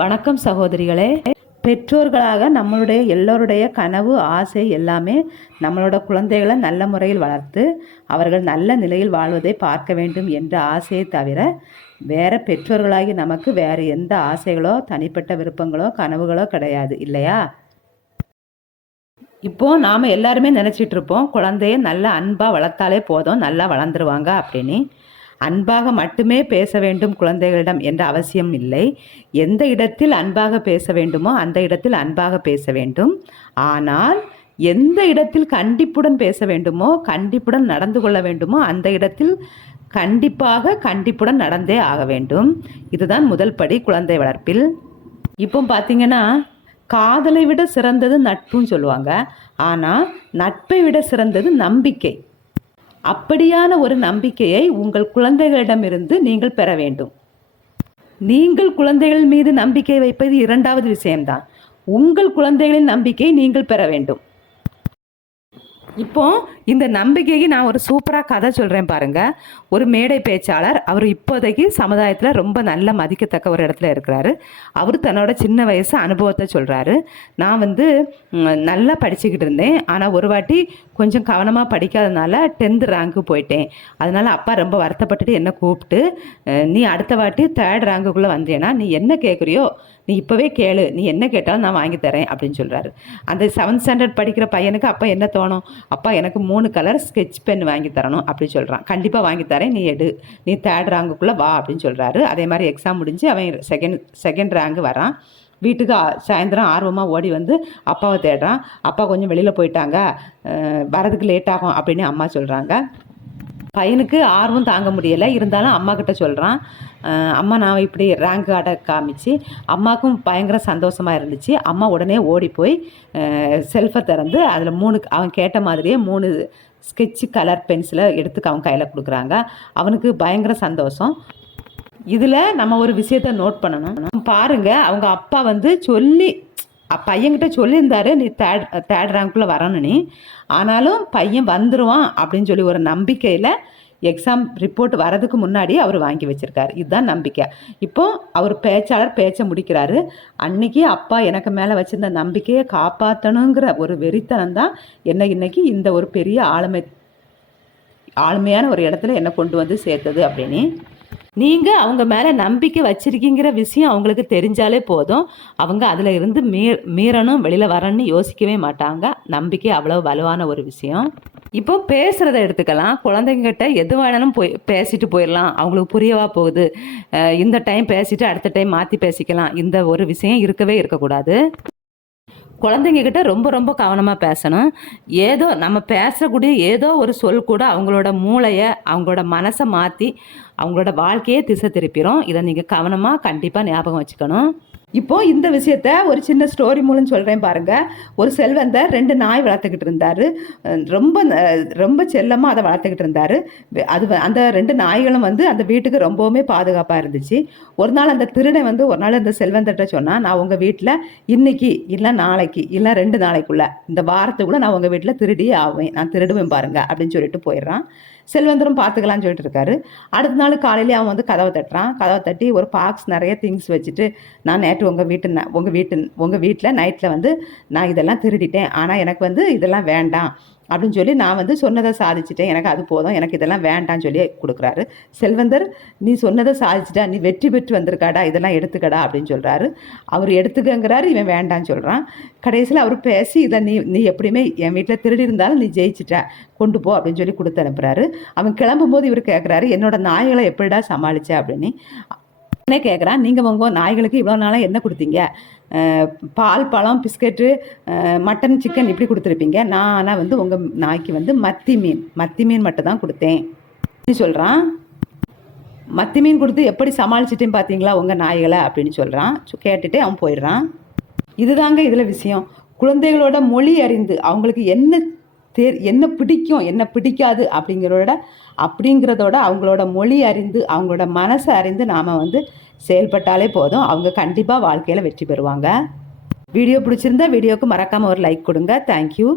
வணக்கம் சகோதரிகளே. பெற்றோர்களாக நம்மளுடைய எல்லோருடைய கனவு ஆசை எல்லாமே நம்மளோட குழந்தைகளை நல்ல முறையில் வளர்த்து அவர்கள் நல்ல நிலையில் வாழ்வதை பார்க்க வேண்டும் என்ற ஆசையை தவிர வேற பெற்றோர்களாகி நமக்கு வேறு எந்த ஆசைகளோ தனிப்பட்ட விருப்பங்களோ கனவுகளோ கிடையாது இல்லையா? இப்போ நாம் எல்லாருமே நினச்சிட்டு இருப்போம் குழந்தைய நல்ல அன்பாக வளர்த்தாலே போதும் நல்லா வளர்ந்துருவாங்க அப்படின்னு. அன்பாக மட்டுமே பேச வேண்டும் குழந்தைகளிடம் என்ற அவசியம் இல்லை. எந்த இடத்தில் அன்பாக பேச வேண்டுமோ அந்த இடத்தில் அன்பாக பேச வேண்டும். ஆனால் எந்த இடத்தில் கண்டிப்புடன் பேச வேண்டுமோ கண்டிப்புடன் நடந்து கொள்ள வேண்டுமோ அந்த இடத்தில் கண்டிப்பாக கண்டிப்புடன் நடந்தே ஆக வேண்டும். இதுதான் முதல் படி குழந்தை வளர்ப்பில். இப்போ பார்த்தீங்கன்னா காதலை விட சிறந்தது நட்புன்னு சொல்லுவாங்க. ஆனால் நட்பை விட சிறந்தது நம்பிக்கை. அப்படியான ஒரு நம்பிக்கையை உங்கள் குழந்தைகளிடமிருந்து நீங்கள் பெற வேண்டும். நீங்கள் குழந்தைகள் மீது நம்பிக்கை வைப்பது இரண்டாவது விஷயம்தான். உங்கள் குழந்தைகளின் நம்பிக்கை நீங்கள் பெற வேண்டும். இப்போ இந்த நம்பிக்கைக்கு நான் ஒரு சூப்பராக கதை சொல்கிறேன் பாருங்க. ஒரு மேடை பேச்சாளர் அவர் இப்போதைக்கு சமுதாயத்தில் ரொம்ப நல்ல மதிக்கத்தக்க ஒரு இடத்துல இருக்கிறாரு. அவர் தன்னோட சின்ன வயசு அனுபவத்தை சொல்கிறாரு நான் வந்து நல்லா படிச்சுக்கிட்டு இருந்தேன். ஆனால் ஒரு வாட்டி கொஞ்சம் கவனமாக படிக்காதனால டென்த்து ரேங்க்கு போயிட்டேன். அதனால் அப்பா ரொம்ப வருத்தப்பட்டுட்டு என்னை கூப்பிட்டு நீ அடுத்த வாட்டி தேர்ட் ரேங்குக்குள்ளே வந்தேன்னா நீ என்ன கேட்குறியோ நீ இப்போவே கேளு. நீ என்ன கேட்டாலும் நான் வாங்கி தரேன் அப்படின்னு சொல்கிறாரு அந்த செவன்த் ஸ்டாண்டர்ட் படிக்கிற பையனுக்கு அப்போ என்ன தோணும்? அப்பா எனக்கு மூணு கலர் ஸ்கெட்ச் பென் வாங்கி தரணும் அப்படின்னு சொல்கிறான் கண்டிப்பாக வாங்கி தரேன் நீ எடு. நீ தேர்ட் ரேங்குக்குள்ளே வா அப்படின்னு சொல்கிறாரு அதே மாதிரி எக்ஸாம் முடிஞ்சு அவன் செகண்ட் செகண்ட் ரேங்க் வரான். வீட்டுக்கு சாயந்தரம் ஆர்வமாக ஓடி வந்து அப்பாவை தேடுறான். அப்பா கொஞ்சம் வெளியில் போயிட்டாங்க. வரதுக்கு லேட் ஆகும் அப்படின்னு அம்மா சொல்கிறாங்க பையனுக்கு ஆர்வம் தாங்க முடியலை. இருந்தாலும் அம்மா கிட்ட சொல்கிறான் அம்மா நான் இப்படி ரேங்க் கார்டை காமிச்சு அம்மாவுக்கும் பயங்கர சந்தோஷமாக இருந்துச்சு. அம்மா உடனே ஓடி போய் செல்ஃபை திறந்து அதில் மூணு அவன் கேட்ட மாதிரியே மூணு ஸ்கெட்சு கலர் பென்சிலை எடுத்து அவன் கையில் கொடுக்குறாங்க. அவனுக்கு பயங்கர சந்தோஷம். இதில் நம்ம ஒரு விஷயத்த நோட் பண்ணணும். பாருங்க அவங்க அப்பா வந்து சொல்லி பையன்கிட்ட சொல்லியிருந்தாரு நீ தேர்ட் தேர்ட் ரேங்க்குள்ளே வரணும் நீ. ஆனாலும் பையன் வந்துடுவான் அப்படின்னு சொல்லி ஒரு நம்பிக்கையில் எக்ஸாம் ரிப்போர்ட் வரதுக்கு முன்னாடி அவர் வாங்கி வச்சுருக்காரு. இதுதான் நம்பிக்கை. இப்போது அவர் பேச்சாளர் பேச்சை முடிக்கிறாரு. அன்னைக்கு அப்பா எனக்கு மேலே வச்சுருந்த நம்பிக்கையை காப்பாற்றணுங்கிற ஒரு வெறித்தனம் தான் என்னை இன்னைக்கு இந்த ஒரு பெரிய ஆளுமை ஆளுமையான ஒரு இடத்துல என்னை கொண்டு வந்து சேர்த்தது அப்படின்னு நீங்கள் அவங்க மேலே நம்பிக்கை வச்சிருக்கீங்கிற விஷயம் அவங்களுக்கு தெரிஞ்சாலே போதும். அவங்க அதில் இருந்து மீ மீறணும் வெளியில் வரணும்னு யோசிக்கவே மாட்டாங்க. நம்பிக்கை அவ்வளோ வலுவான ஒரு விஷயம். இப்போ பேசுகிறத எடுத்துக்கலாம். குழந்தைங்கிட்ட எது வேணாலும் போய் பேசிட்டு போயிடலாம். அவங்களுக்கு புரியவா போகுது. இந்த டைம் பேசிட்டு அடுத்த டைம் மாற்றி பேசிக்கலாம். இந்த ஒரு விஷயம் இருக்கவே இருக்கக்கூடாது. குழந்தைங்க கிட்ட ரொம்ப ரொம்ப கவனமாக பேசணும். ஏதோ நம்ம பேசக்கூடிய ஏதோ ஒரு சொல் கூட அவங்களோட மூளையை அவங்களோட மனசை மாற்றி அவங்களோட வாழ்க்கையே திசை திருப்பிடும் இதை நீங்கள் கவனமாக கண்டிப்பாக ஞாபகம் வச்சுக்கணும். இப்போ இந்த விஷயத்த ஒரு சின்ன ஸ்டோரி மூலம் சொல்கிறேன் பாருங்க. ஒரு செல்வந்தர் ரெண்டு நாய் வளர்த்துக்கிட்டு இருந்தாரு. ரொம்ப ரொம்ப செல்லமாக அதை வளர்த்துக்கிட்டு இருந்தாரு. அது அந்த ரெண்டு நாய்களும் வந்து அந்த வீட்டுக்கு ரொம்பவுமே பாதுகாப்பாக இருந்துச்சு. ஒரு நாள் அந்த திருடன் வந்து ஒரு நாள் அந்த செல்வந்தர்கிட்ட சொன்னால் நான் உங்கள் வீட்டில் இன்னைக்கு இல்லை நாளைக்கு இல்லை ரெண்டு நாளைக்குள்ளே இந்த வாரத்துக்குள்ளே நான் உங்கள் வீட்டில் திருடியே ஆவேன். நான் திருடுவேன் பாருங்க. அப்படின்னு சொல்லிட்டு போயிடுறான். செல்வந்தரும் பார்த்துக்கலாம்னு சொல்லிட்டு இருக்காரு. அடுத்த நாள் காலையிலே அவன் வந்து கதவை தட்டுறான். கதவை தட்டி ஒரு பாக்ஸ் நிறைய திங்ஸ் வச்சுட்டு நான் நேற்று உங்கள் வீட்டு உங்கள் வீட்டு உங்கள் வீட்டில் நைட்டில் வந்து நான் இதெல்லாம் திருடிட்டேன். ஆனால் எனக்கு வந்து இதெல்லாம் வேண்டாம் அப்படின்னு சொல்லி நான் வந்து சொன்னதை சாதிச்சிட்டேன். எனக்கு அது போதும். எனக்கு இதெல்லாம் வேண்டாம்னு சொல்லி கொடுக்குறாரு. செல்வந்தர் நீ சொன்னதை சாதிச்சிட்டா நீ வெற்றி பெற்று வந்திருக்காடா? இதெல்லாம் எடுத்துக்கடா அப்படின்னு சொல்கிறாரு அவர் எடுத்துக்கங்கிறாரு இவன் வேண்டாம்னு சொல்கிறான் கடைசியில் அவர் பேசி இதை நீ நீ எப்படியுமே என் வீட்டில் திருடி இருந்தாலும் நீ ஜெயிச்சிட்ட கொண்டு போ அப்படின்னு சொல்லி கொடுத்து அனுப்புகிறாரு அவன் கிளம்பும்போது இவர் கேட்குறாரு என்னோட நாய்களை எப்படிடா சமாளித்த அப்படின்னு. என்ன கேட்குறான் நீங்கள் உங்கள் நாய்களுக்கு இவ்வளோ நாளாக என்ன கொடுத்தீங்க? பால் பழம் பிஸ்கெட்டு மட்டன் சிக்கன் இப்படி கொடுத்துருப்பீங்க. நான் ஆனால் வந்து உங்கள் நாய்க்கு வந்து மத்தி மீன் மத்தி மீன் மட்டும் தான் கொடுத்தேன். சொல்கிறான் மத்தி மீன் கொடுத்து எப்படி சமாளிச்சிட்டேன்னு பார்த்தீங்களா உங்கள் நாய்களை? அப்படின்னு சொல்கிறான் கேட்டுட்டு அவன் போயிடுறான். இதுதாங்க இதில் விஷயம். குழந்தைகளோட மொழி அறிந்து அவங்களுக்கு என்ன தே என்ன பிடிக்கும் என்ன பிடிக்காது அப்படிங்கிறதோட அப்படிங்கிறதோட அவங்களோட மொழி அறிந்து அவங்களோட மனசை அறிந்து நாம் வந்து செயல்பட்டாலே போதும். அவங்க கண்டிப்பாக வாழ்க்கையில் வெற்றி பெறுவாங்க. வீடியோ பிடிச்சிருந்தா வீடியோவுக்கு மறக்காமல் ஒரு லைக் கொடுங்க. தேங்க்யூ